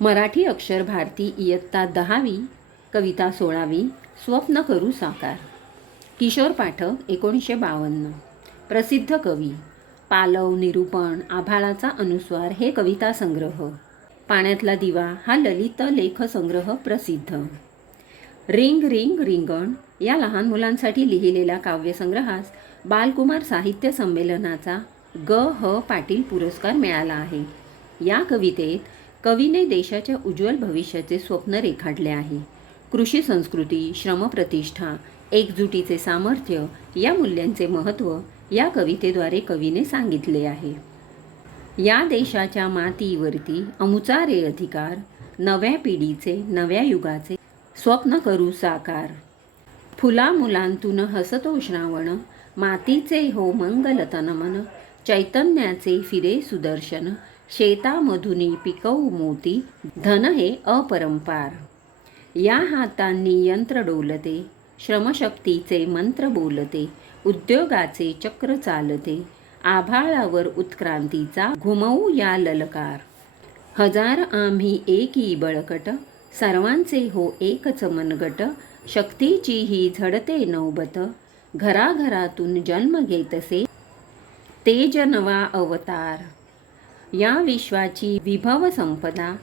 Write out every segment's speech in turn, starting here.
मराठी अक्षर भारती इयत्ता 10वी कविता 16वी स्वप्न करू साकार. किशोर पाठक 1952. प्रसिद्ध कवी. पालव, निरूपण, आभाळाचा अनुस्वार हे कविता संग्रह. पाण्यातला दिवा हा ललित लेख संग्रह प्रसिद्ध. रिंग रिंग रिंगण या लहान मुलांसाठी लिहिलेल्या काव्यसंग्रहास बालकुमार साहित्य संमेलनाचा ग. ह. पाटील पुरस्कार मिळाला आहे. या कवितेत कवीने देशाच्या उज्ज्वल भविष्याचे स्वप्न रेखाटले आहे. कृषी संस्कृती, श्रमप्रतिष्ठा, एकजुटीचे सामर्थ्य या मूल्यांचे महत्त्व या कवितेद्वारे कवीने सांगितले आहे. या देशाच्या मातीवरती अमुचारे अधिकार, नव्या पिढीचे, नव्या युगाचे स्वप्न करू साकार. फुला मुलांतून हसतो श्रावण, मातीचे हो मंगलतन मन, चैतन्याचे फिरे सुदर्शन, शेतामधुनी पिकवू मोती, धन हे अपरंपार. या हातांनी यंत्र डोलते, श्रमशक्तीचे मंत्र बोलते, उद्योगाचे चक्र चालते, आभाळावर उत्क्रांतीचा घुमवू या ललकार. हजार आम्ही एकी बळकट, सर्वांचे हो एकच मनगट, शक्तीची ही झडते नौबत, घराघरातून जन्म घेतसे तेज नवा अवतार. या विश्वाची विभव संपदा,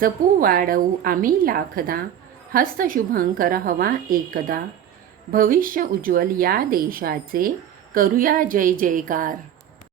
जपू वाढवू आम्ही लाखदा, हस्त शुभंकर हवा एकदा, भविष्य उज्ज्वल या देशाचे, करूया जय जयकार.